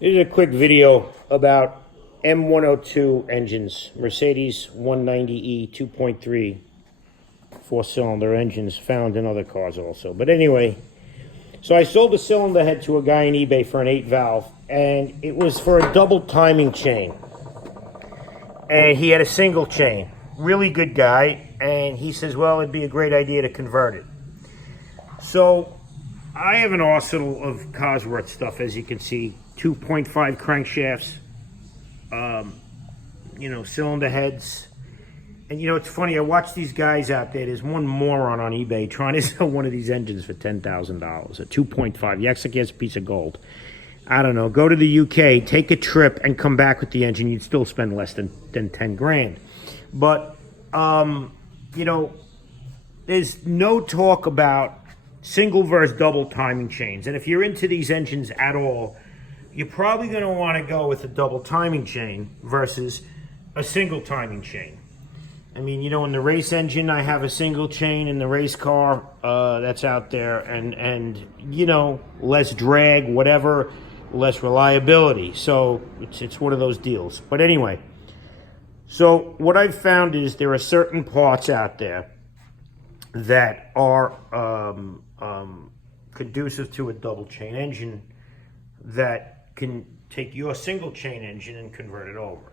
Here's a quick video about M102 engines, Mercedes 190E 2.3 four-cylinder engines found in other cars also. But anyway, so I sold the cylinder head to a guy on eBay for an 8-valve, and it was for a double timing chain. And he had a single chain. Really good guy, and he says, well, it'd be a great idea to convert it. So I have an arsenal of Cosworth stuff, as you can see. 2.5 crankshafts, cylinder heads. And it's funny, I watch these guys out there. There's one moron on eBay trying to sell one of these engines for $10,000, a 2.5. You actually gets a piece of gold. I don't know, go to the UK, take a trip, and come back with the engine. You'd still spend less than 10 grand. But, there's no talk about single versus double timing chains. And if you're into these engines at all, you're probably going to want to go with a double timing chain versus a single timing chain. I mean, in the race engine, I have a single chain. In the race car, that's out there, and less drag, whatever, less reliability. So it's one of those deals. But anyway, so what I've found is there are certain parts out there that are conducive to a double chain engine that can take your single chain engine and convert it over.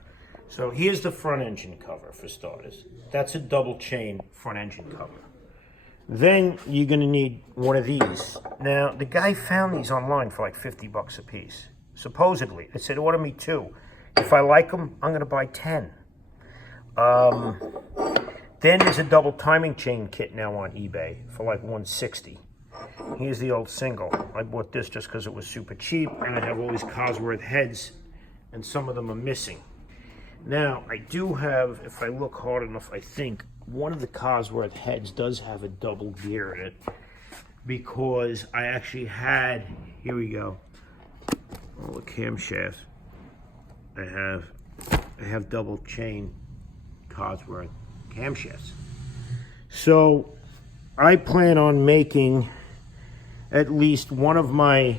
So here's the front engine cover for starters. That's a double chain front engine cover. Then you're going to need one of these. Now, the guy found these online for like $50 a piece, supposedly. I said, order me 2. If I like them, I'm going to buy 10. Then there's a double timing chain kit now on eBay for like $160. Here's the old single. I bought this just because it was super cheap, and I have all these Cosworth heads, and some of them are missing. Now, I do have, if I look hard enough, I think one of the Cosworth heads does have a double gear in it, because I actually had, here we go, all the camshafts. I have double chain Cosworth camshafts. So I plan on making at least one of my,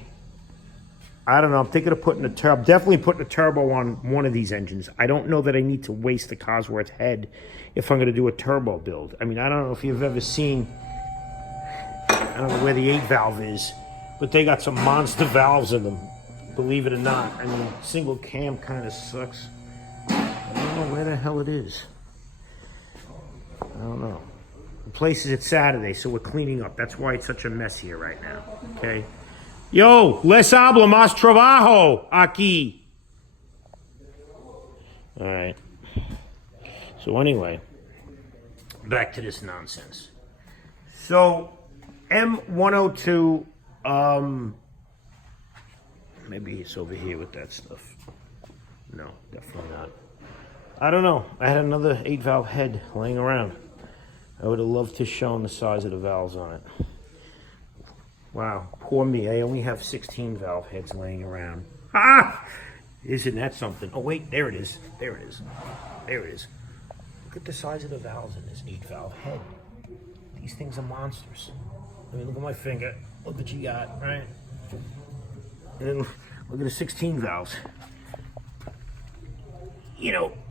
I don't know, I'm thinking of putting a turbo, definitely putting a turbo on one of these engines. I don't know that I need to waste the Cosworth head if I'm going to do a turbo build. I mean, I don't know if you've ever seen, I don't know where the 8-valve is, but they got some monster valves in them, believe it or not. I mean, single cam kind of sucks. I don't know where the hell it is. I don't know. The place is at Saturday, so we're cleaning up. That's why it's such a mess here right now, okay? Yo, les hablo más trabajo aquí. All right. So anyway, back to this nonsense. So M102, maybe it's over here with that stuff. No, definitely not. I don't know. I had another 8-valve head laying around. I would have loved to show the size of the valves on it. Wow, poor me. I only have 16-valve heads laying around. Ah! Isn't that something? Oh, wait, there it is. There it is. There it is. Look at the size of the valves in this 8-valve head. These things are monsters. I mean, look at my finger. Look what you got, right? And then look at the 16 valves.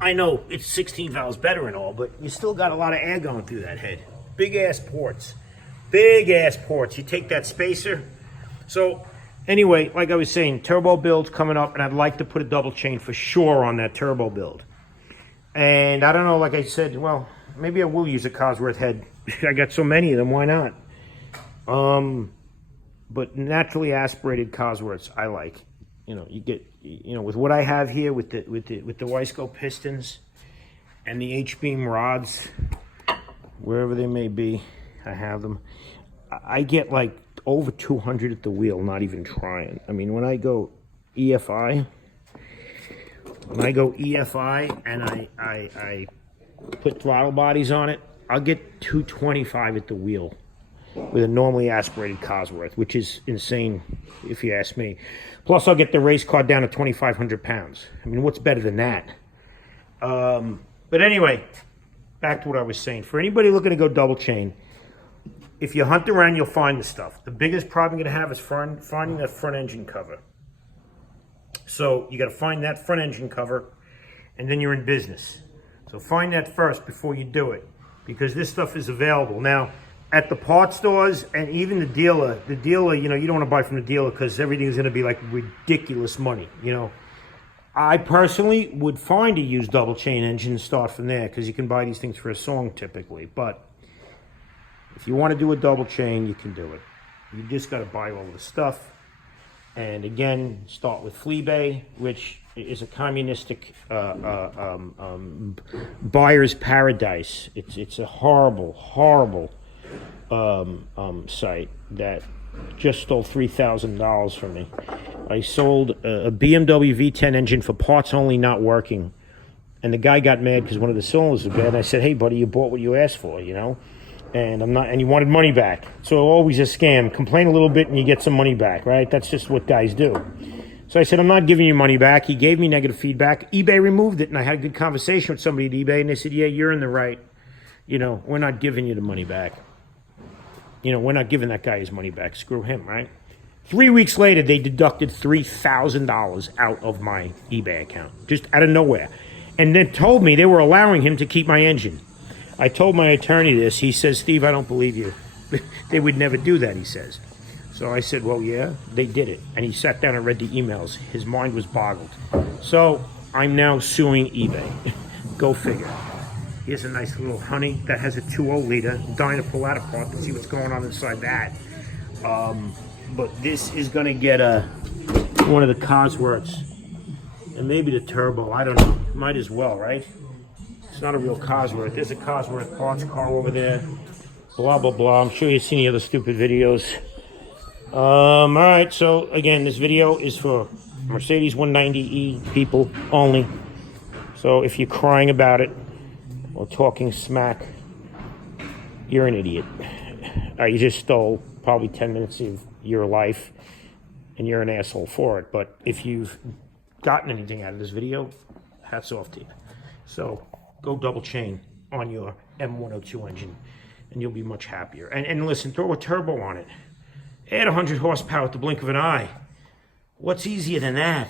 I know it's 16 valves better and all, but you still got a lot of air going through that head. Big-ass ports. Big-ass ports. You take that spacer. So, anyway, like I was saying, turbo build's coming up, and I'd like to put a double chain for sure on that turbo build. And I don't know, like I said, well, maybe I will use a Cosworth head. I got so many of them, why not? But naturally aspirated Cosworths, I like. You get, with what I have here with the Wiseco pistons and the H-beam rods, wherever they may be, I have them. I get like over 200 at the wheel, not even trying. I mean, when I go EFI, and I put throttle bodies on it, I'll get 225 at the wheel with a normally aspirated Cosworth, which is insane if you ask me. Plus, I'll get the race car down to 2,500 pounds. I mean, what's better than that? But anyway, back to what I was saying. For anybody looking to go double chain, if you hunt around, you'll find the stuff. The biggest problem you're going to have is finding that front engine cover. So you got to find that front engine cover, and then you're in business. So find that first before you do it, because this stuff is available. Now, at the parts stores and even the dealer, you know, you don't want to buy from the dealer because everything is going to be like ridiculous money, you know. I personally would find a used double chain engine and start from there, because you can buy these things for a song typically. But if you want to do a double chain, you can do it. You just got to buy all the stuff. And again, start with Fleabay, which is a communistic buyer's paradise. It's a horrible, horrible site that just stole $3,000 from me. I sold a BMW V10 engine for parts only, not working. And the guy got mad because one of the cylinders was bad. And I said, hey, buddy, you bought what you asked for, you know? And you wanted money back. So always a scam. Complain a little bit and you get some money back, right? That's just what guys do. So I said, I'm not giving you money back. He gave me negative feedback. eBay removed it, and I had a good conversation with somebody at eBay, and they said, yeah, you're in the right. You know, we're not giving you the money back. You know, we're not giving that guy his money back. Screw him, right? 3 weeks later, they deducted $3,000 out of my eBay account, just out of nowhere. And then told me they were allowing him to keep my engine. I told my attorney this. He says, Steve, I don't believe you. They would never do that, he says. So I said, well, yeah, they did it. And he sat down and read the emails. His mind was boggled. So I'm now suing eBay. Go figure. Here's a nice little honey that has a 2.0 liter. I'm dying to pull that apart to see what's going on inside that. But this is going to get one of the Cosworths. And maybe the turbo. I don't know. Might as well, right? It's not a real Cosworth. There's a Cosworth parts car over there. Blah, blah, blah. I'm sure you've seen the other stupid videos. All right, so again, this video is for Mercedes 190E people only. So if you're crying about it or talking smack, you're an idiot. You just stole probably 10 minutes of your life, and you're an asshole for it. But if you've gotten anything out of this video, hats off to you. So go double chain on your M102 engine, and you'll be much happier. And listen, throw a turbo on it. Add 100 horsepower at the blink of an eye. What's easier than that?